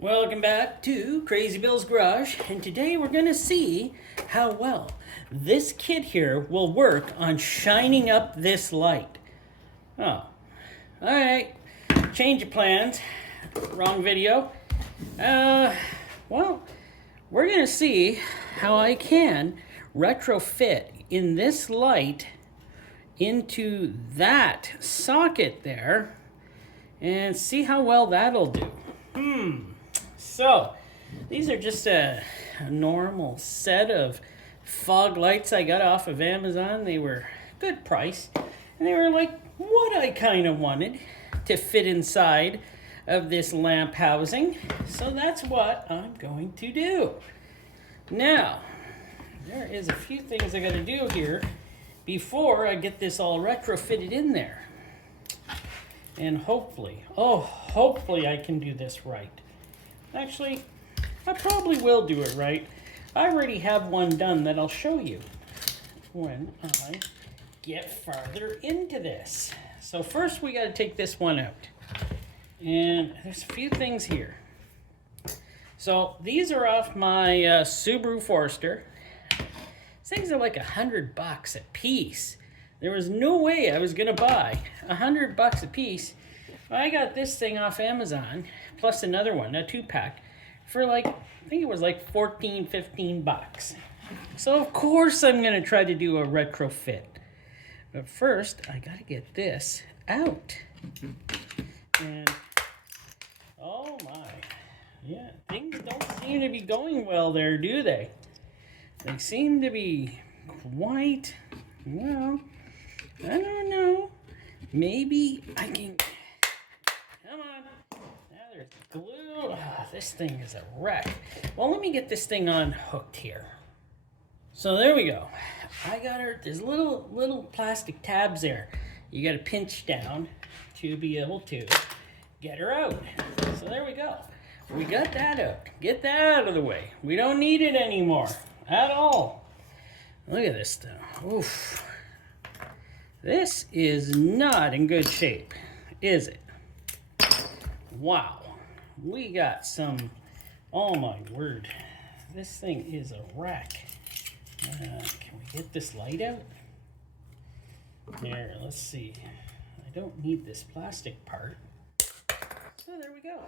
Welcome back to Crazy Bill's Garage, and today we're going to see how well this kit here will work on shining up this light. Oh, alright, change of plans, wrong video. Well, we're going to see how I can retrofit in this light into that socket there and see how well that'll do. So, these are just a normal set of fog lights I got off of Amazon. They were good price, and they were like what I kind of wanted to fit inside of this lamp housing. So that's what I'm going to do. Now, there is a few things I got to do here before I get this all retrofitted in there. And hopefully I can do this right. Actually, I probably will do it right. I already have one done that I'll show you when I get farther into this. So first we got to take this one out. And there's a few things here. So these are off my Subaru Forester. These things are like $100 a piece. There was no way I was gonna buy $100 a piece. I got this thing off Amazon, plus another one, a 2-pack, for like, I think it was like $14-15. So of course I'm gonna try to do a retrofit. But first, I gotta get this out. And, oh my, yeah, things don't seem to be going well there, do they? They seem to be quite, well, I don't know. Maybe I can, come on. Now there's glue. Oh, this thing is a wreck. Well, let me get this thing unhooked here. So there we go. I got her, there's little plastic tabs there. You got to pinch down to be able to get her out. So there we go. We got that out. Get that out of the way. We don't need it anymore at all. Look at this stuff. Oof. This is not in good shape, is it? Wow. We got some, oh my word. This thing is a wreck. Can we get this light out? There, let's see. I don't need this plastic part. So there we go.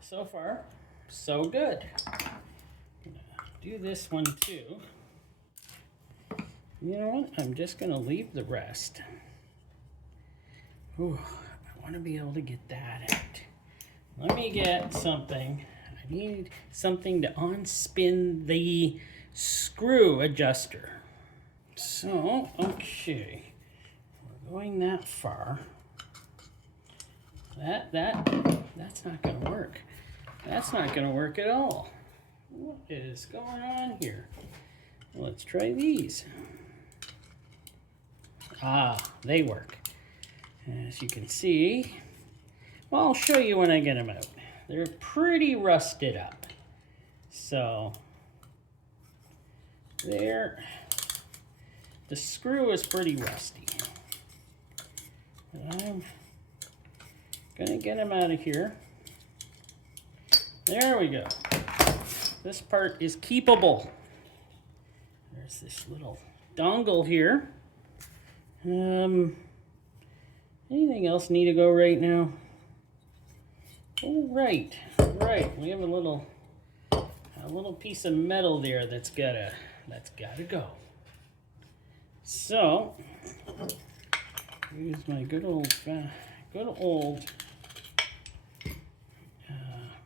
So far, so good. I'm gonna do this one too. You know what? I'm just going to leave the rest. Ooh, I want to be able to get that out. Let me get something. I need something to unspin the screw adjuster. So, okay. We're going that far. That's not going to work. That's not going to work at all. What is going on here? Let's try these. Ah, they work. As you can see, well, I'll show you when I get them out. They're pretty rusted up. So, the screw is pretty rusty. But I'm gonna get them out of here. There we go. This part is keepable. There's this little dongle here. Anything else need to go right now? Oh, right. We have a little piece of metal there that's gotta go. So, use my good old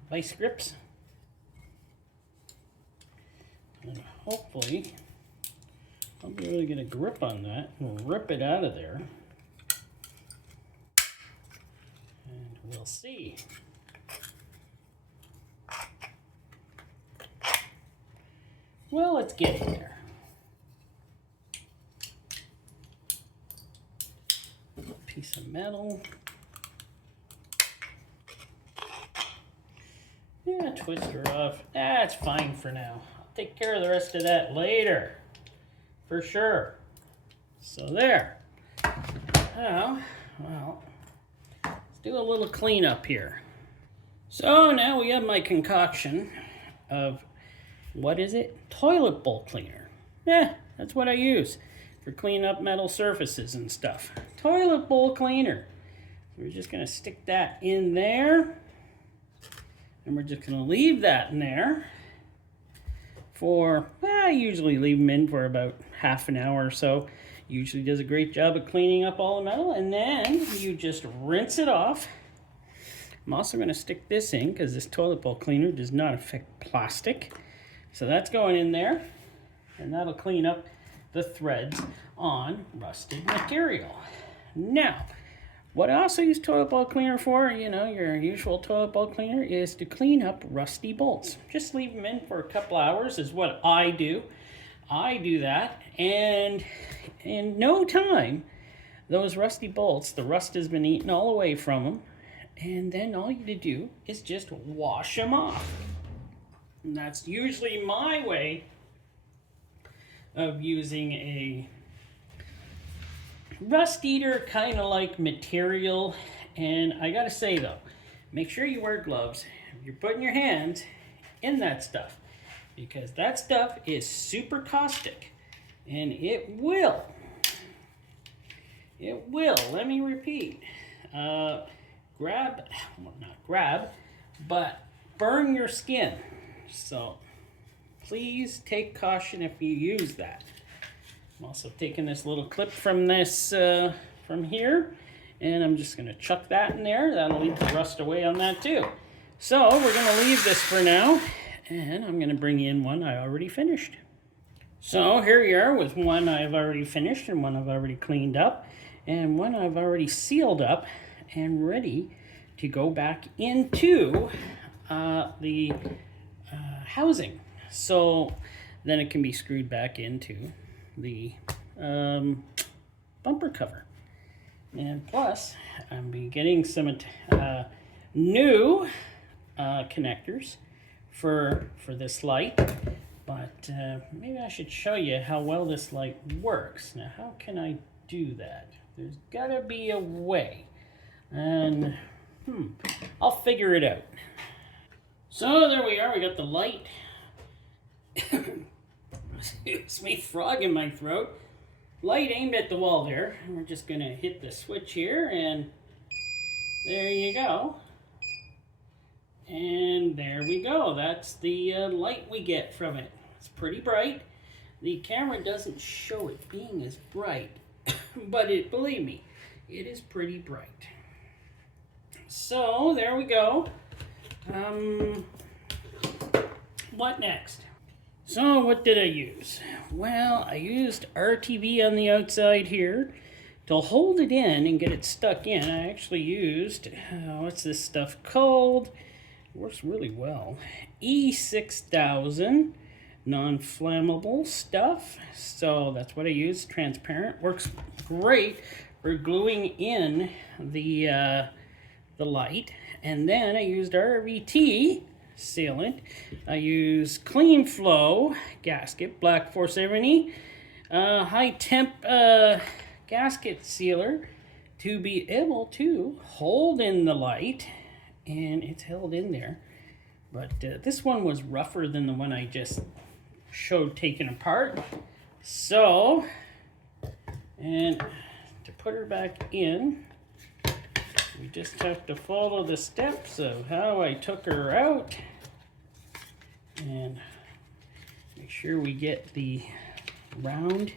vice grips, and hopefully I'll be able to get a grip on that and rip it out of there. And we'll see. Well, let's get in there. Piece of metal. Yeah, twist her off. That's fine for now. I'll take care of the rest of that later. For sure. So there. Now, well, let's do a little cleanup here. So now we have my concoction of, what is it? Toilet bowl cleaner. Yeah, that's what I use for cleaning up metal surfaces and stuff. Toilet bowl cleaner. We're just gonna stick that in there. And we're just gonna leave that in there for, I usually leave them in for about half an hour or so. Usually does a great job of cleaning up all the metal, and then you just rinse it off. I'm also going to stick this in because this toilet bowl cleaner does not affect plastic. So that's going in there, and that'll clean up the threads on rusted material. Now, what I also use toilet bowl cleaner for, you know, your usual toilet bowl cleaner, is to clean up rusty bolts. Just leave them in for a couple hours is what I do. I do that, and in no time, those rusty bolts, the rust has been eaten all away from them, and then all you do is just wash them off. And that's usually my way of using a rust eater kind of like material. And I gotta say though, make sure you wear gloves if you're putting your hands in that stuff, because that stuff is super caustic, and it will, let me repeat, not grab, but burn your skin. So please take caution if you use that. I'm also taking this little clip from this, from here, and I'm just gonna chuck that in there. That'll leave the rust away on that too. So we're gonna leave this for now, and I'm gonna bring in one I already finished. So here you are with one I've already finished, and one I've already cleaned up, and one I've already sealed up and ready to go back into the housing. So then it can be screwed back into the bumper cover. And plus, I'm be getting some new connectors for this light. But maybe I should show you how well this light works. Now, how can I do that? There's gotta be a way. And I'll figure it out. So there we are, we got the light. Excuse me, frog in my throat. Light aimed at the wall there. And we're just gonna hit the switch here, and there you go. And there we go. That's the light we get from it. It's pretty bright. The camera doesn't show it being as bright, but believe me, it is pretty bright. So there we go. What next? So what did I use? Well, I used RTV on the outside here to hold it in and get it stuck in. I actually used, what's this stuff called? It works really well. E6000 non-flammable stuff. So that's what I use. Transparent. Works great for gluing in the light. And then I used RVT sealant. I use Clean Flow gasket, Black 470, high temp gasket sealer to be able to hold in the light, and it's held in there. But this one was rougher than the one I just showed taken apart. So, and to put her back in, we just have to follow the steps of how I took her out and make sure we get the round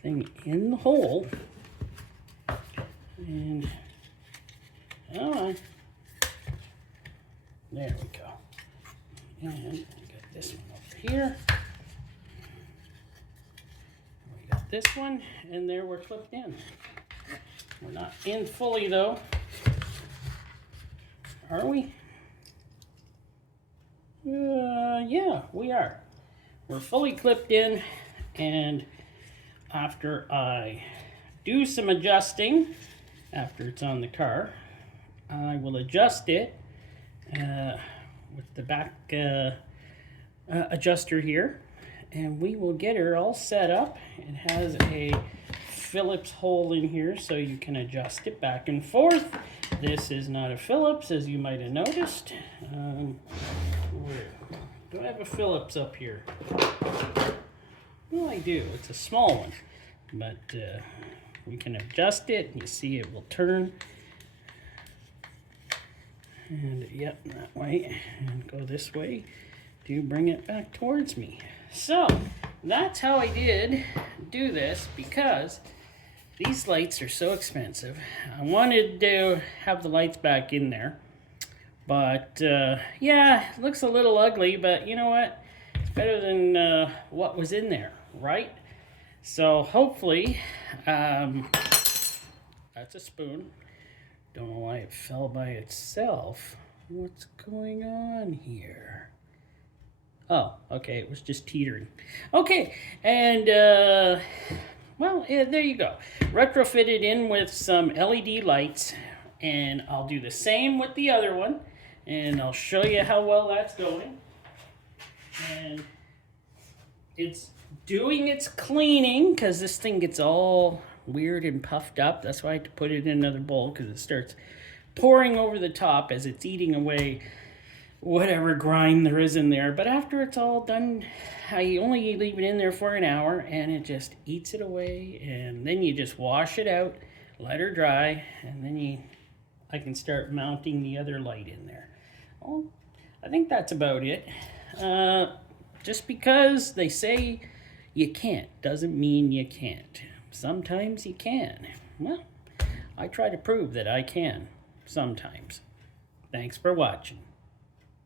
thing in the hole. And there we go. And we got this one over here. We got this one, and there we're clipped in. We're not in fully though. Are we? Yeah, we are. We're fully clipped in, and after I do some adjusting, after it's on the car, I will adjust it with the back adjuster here, and we will get her all set up. It has a Phillips hole in here so you can adjust it back and forth. This is not a Phillips, as you might have noticed. Where? Do I have a Phillips up here? Well, I do. It's a small one, but we can adjust it. You see it will turn. And yep, that way. And go this way to bring it back towards me. So that's how I did do this, because these lights are so expensive. I wanted to have the lights back in there, but yeah, it looks a little ugly, but you know what? It's better than what was in there, right? So hopefully, that's a spoon. Don't know why it fell by itself. What's going on here? Oh, okay, it was just teetering. Okay, and well, yeah, there you go. Retrofitted in with some LED lights, and I'll do the same with the other one, and I'll show you how well that's going. And it's doing its cleaning, because this thing gets all weird and puffed up. That's why I had to put it in another bowl, because it starts pouring over the top as it's eating away whatever grime there is in there. But after it's all done, I only leave it in there for an hour, and it just eats it away. And then you just wash it out, let her dry, and then I can start mounting the other light in there. Well, I think that's about it. Just because they say you can't doesn't mean you can't. Sometimes you can. Well, I try to prove that I can sometimes. Thanks for watching.